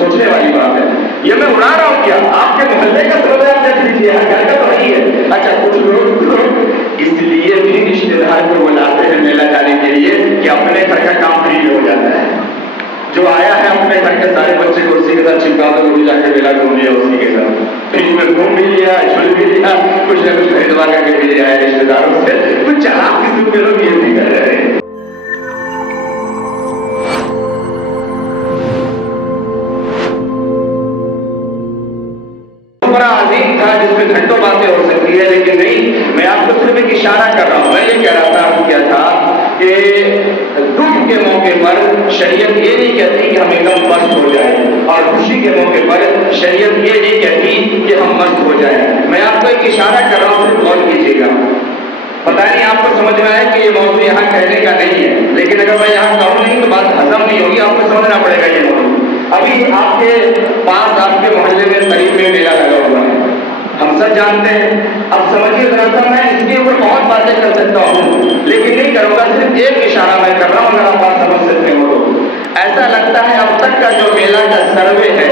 سوچنے والی بات ہے. یہ میں اڑا رہا ہوں کیا؟ آپ کے محلے کا سروے آپ دیکھ لیجیے، گھر کا تو وہی ہے. اچھا کچھ لوگ اس لیے بھی رشتے دار کو بلاتے ہیں میلہ جانے کے لیے کہ اپنے گھر کا کام فری ہو جاتا ہے. جو آیا ہے اپنے گھر کے سارے بچے کو اسی کے ساتھ چپکا دو، وہ بھی جا کے میلہ گھوم لیا اسی کے ساتھ، فریج میں گھوم بھی لیا، جھول بھی لیا، کچھ نہ کچھ خریدوا کر کے بھی لیا ہے رشتے داروں سے. کچھ چلاک قسم کے لوگ یہ بھی کر رہے ہیں. بڑا عظیم تھا جس میں گھنٹوں باتیں ہو سکتی ہے، لیکن نہیں، میں آپ کو صرف ایک اشارہ کر رہا ہوں. میں یہ کہہ رہا تھا کیا تھا کہ دکھ کے موقع پر شریعت یہ نہیں کہتی کہ ہم ایک دم مست ہو جائیں، اور خوشی کے موقع پر شریعت یہ نہیں کہتی کہ ہم مست ہو جائیں. میں آپ کو ایک اشارہ کر رہا ہوں، پھر غور کیجیے گا. پتہ نہیں آپ کو سمجھ میں آئے کہ یہ موضوع یہاں کہنے کا نہیں ہے، لیکن اگر میں یہاں کہوں نہیں تو بات ہضم نہیں ہوگی، آپ کو سمجھنا پڑے گا. یہ موضوع ابھی آپ کے پاس آپ کے محلے میں قریب میں میلہ لگا ہوا ہے، ہم سب جانتے ہیں. اب سمجھیے ذرا سا، میں اس کے اوپر بہت باتیں کر سکتا ہوں لیکن نہیں کروں گا، صرف ایک اشارہ میں کر رہا ہوں، اگر آپ بات سمجھ سکتے ہو تو. ایسا لگتا ہے اب تک کا جو میلہ کا سروے ہے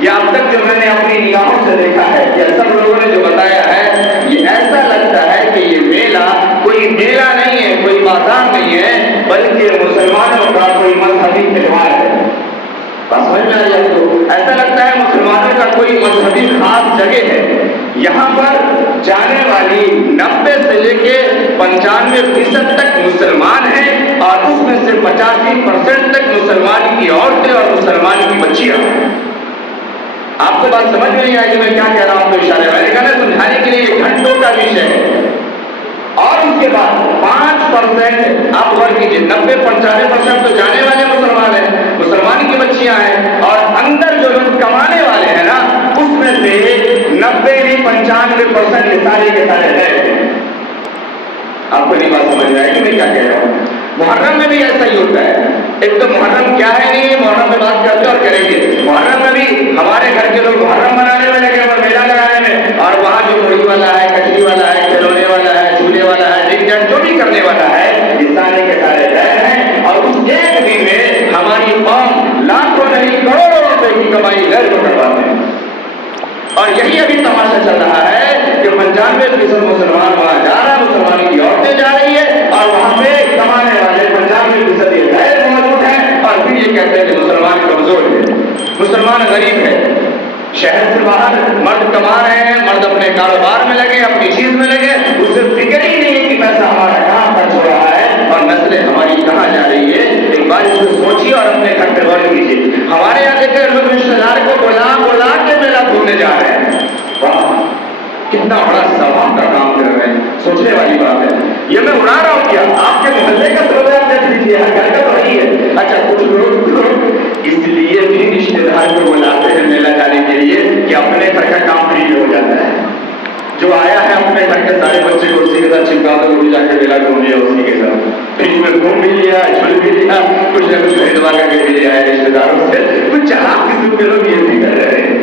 یا اب تک جو میں نے اپنی نگاہوں سے دیکھا ہے یا سب لوگوں نے جو بتایا ہے، یہ ایسا لگتا ہے کہ یہ میلہ کوئی میلہ نہیں ہے، کوئی بازار نہیں ہے، بلکہ مسلمانوں کا کوئی مذہبی تہوار ہے. بس سمجھ میں آ رہی ہے آپ کو؟ ایسا لگتا ہے مسلمانوں کا کوئی مذہبی خاص جگہ ہے. یہاں پر جانے والی 90 سے لے کے 95% تک مسلمان ہیں، اور اس میں سے 85% تک مسلمان کی عورتیں اور مسلمان کی بچیاں ہیں. آپ کو بات سمجھ میں نہیں آئی میں کیا کہہ رہا ہوں؟ تو اشارے میں نے کہا نا، سمجھانے کے لیے یہ گھنٹوں کا وشے ہے. اور اس کے بعد 5% آپ غور کیجیے، 90-95% تو جانے والے مسلمان ہیں، مسلمان کی بچیاں ہیں، اور اندر جو لوگ کمانے والے ہیں نا، اس میں سے 90-95% یہ سارے کے سارے ہیں. آپ کو نہیں بات سمجھ میں آئے کہ میں کیا کہہ رہا ہوں؟ محرم میں بھی ایسا ہی ہوتا ہے. ایک تو محرم کیا ہے نہیں، محرم میں بات کرتے اور کریں گے. محرم میں بھی ہمارے گھر کے لوگ محرم منانے میں لگے اور میلہ لگانے میں، اور وہاں جو مڑی والا ہے، کچری والا ہے، کھلونے والا ہے، جھولے والا ہے، جو بھی کرنے والا ہے، یہ سارے کے سارے غیر ہیں. اور اس ایک دن میں ہماری قوم لاکھوں نہیں کروڑوں روپے کی کمائی غیر کو کرواتے ہیں. اور یہی ابھی تماشا چل رہا ہے کہ 95% مسلمان وہاں جا رہا ہے، مسلمان کی عورتیں جا رہی ہے، اور وہاں پہ کمانے والے 95% غیر موجود ہیں، اور پھر یہ کہتے ہیں کہ مسلمان کمزور ہے، مسلمان غریب ہے. شہر سے باہر مرد کما رہے ہیں، مرد اپنے کاروبار میں لگے، اپنی چیز میں لگے، اسے فکر ہی نہیں ہے کہ پیسہ ہمارا کہاں خرچ ہو رہا ہے اور نسلیں ہماری کہاں جا رہی ہے. ایک بار اس کو سوچیے اور اپنے گھر پہ غور کیجیے. ہمارے یہاں دیکھیں لوگ رشتے دار کو بلا کے میلہ گھومنے جا رہے ہیں. واہ، کتنا بڑا ثواب کا کام کر رہے ہیں. سوچنے والی بات ہے. یہ میں اڑا رہا ہوں کیا؟ آپ کے محلے کا سروے آپ دیکھ لیجیے، گھر کا تو وہی ہے. اچھا کچھ لوگ اس لیے بھی رشتے دار کو بلاتے ہیں میلہ جانے کے لیے کہ اپنے گھر کا کام فری ہو جاتا ہے. جو آیا ہے اپنے گھر کے سارے بچے کو اسی کے ساتھ چپکا دو، وہ بھی جا کے میلہ گھوم لیا اسی کے ساتھ، فریج میں گھوم بھی لیا، جھول بھی لیا، کچھ نہ کچھ خریدوا کر کے بھی لیا ہے رشتے داروں سے. کچھ چلاک قسم کے لوگ یہ بھی کر رہے ہیں.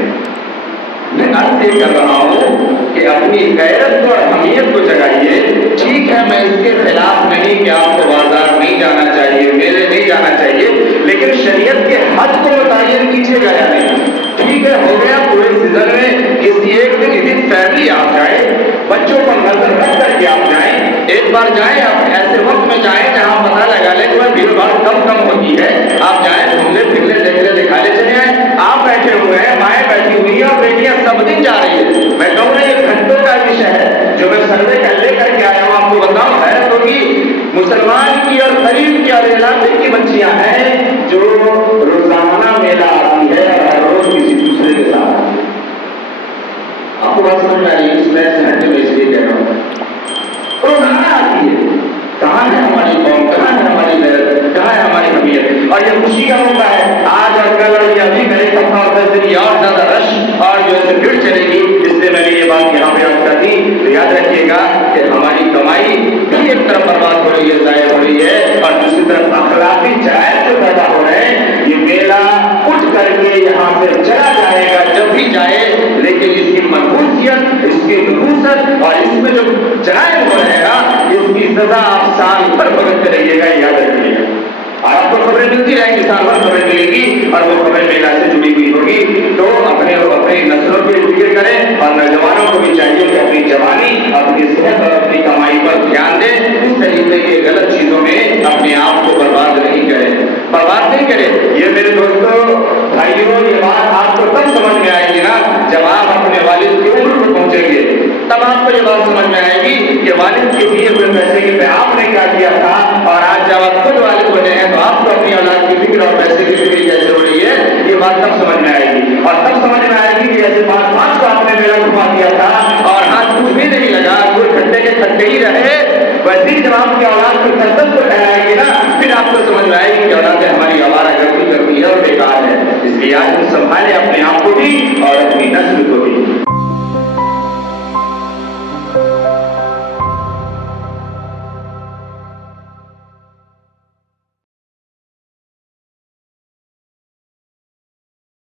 میں عرض یہ کر رہا ہوں کہ اپنی غیرت کو اور اہمیت کو جگائیے. ٹھیک ہے، میں اس کے خلاف نہیں کہ آپ کو بازار نہیں جانا چاہیے، میلے نہیں جانا چاہیے، لیکن شریعت کے حد کو متعین کیجیے گا یا نہیں. ٹھیک ہے، ہو گیا پورے سیزن میں کسی ایک دن فیملی آپ جائیں، بچوں پر نظر رکھ کر کے آپ جائیں. ایک بار جائیں، آپ ایسے وقت میں جائیں جہاں پتہ لگا لے کہ بھیڑ بھاڑ کم ہوتی ہے. آپ جائیں، گھومنے پھرنے دیکھنے دکھانے چلے آئیں. آپ بیٹھے ہوئے ہیں، مائیں بیٹھی ہوئی ہیں اور بیٹیاں سب دن جا رہی ہے. میں کہوں نا یہ گھنٹوں کا وشے ہے جو میں سروے کر لے کر کے آیا ہوں. آپ کو بتاؤں حیرت ہوگی، مسلمان کی اور غریب کی اور علاقے کی بچیاں ہیں جو روزانہ میلہ آتی ہے اور ہر روز کسی دوسرے کے ساتھ آتی ہے. آپ کو بات سمجھ میں آئی؟ اس میں سے ہٹے میں اس لیے کہہ رہا ہوں روزانہ آتی ہے. کہاں ہے ہماری قوم؟ کہاں ہے ہماری غیرت؟ کہاں ہے ہماری حمیت؟ اور یہ خوشی کا موقع ہے. آج اور کل اور یہ ابھی میں ایک ہفتہ اور 10 دن اور زیادہ رش اور جو ہے بھیڑ چلے گی. اس لیے میں نے یہ بات یہاں پہ عرض کر دی. تو یاد رکھیے گا کہ ہماری کمائی بھی ایک طرف برباد ہو رہی ہے، ضائع ہو رہی ہے، اور دوسری طرف اخلاقی جرائم جو پیدا ہو رہے ہیں. یہ میلہ اٹھ کر کے یہاں سے چلا جائے گا جب بھی جائے، لیکن اس کی منحوسیت، اس کی نحوست اور اس میں جو جرائم ہو رہے گا اس کی سزا آپ سال بھر بھگتتے رہیے گا. یاد رکھیے گا. اور آپ کو خبریں ملتی رہیں گی، سال بھر خبریں ملے گی، اور وہ خبریں میلہ سے جڑی ہوئی ہوگی تو اپنی نسلوں کی فکر کریں اور نوجوانوں کو بھی چاہیے کہ اپنی جوانی اپنی صحت اور اپنی کمائی پر دھیان دیں، اس طریقے کی غلط چیزوں میں اپنے آپ کو برباد نہیں کریں۔ یہ میرے دوستوں بھائیوں، یہ بات آپ کو تب سمجھ میں آئے گی نا جب آپ اپنے والد کی عمر کو پہنچیں گے، تب آپ کو یہ بات سمجھ میں آئے گی کہ والد کے دیے ہوئے پیسے کے پہ آپ نے کیا کیا تھا، اور آج جب آپ خود والد بنے ہیں تو آپ کو اپنی اولاد کی فکر اور پیسے کی فکر کیسے ہو رہی ہے، یہ بات تب سمجھ میں آئے گی۔ اور تب سمجھ میں آئے گی کہ جیسے 5 کو آپ نے میرا گھما دیا تھا اور ہاتھ کچھ بھی نہیں لگا، کوئی کھٹے کے کھٹے ہی رہے، ویسے ہی جب آپ کی اولاد کو 10 کو ٹھہرائے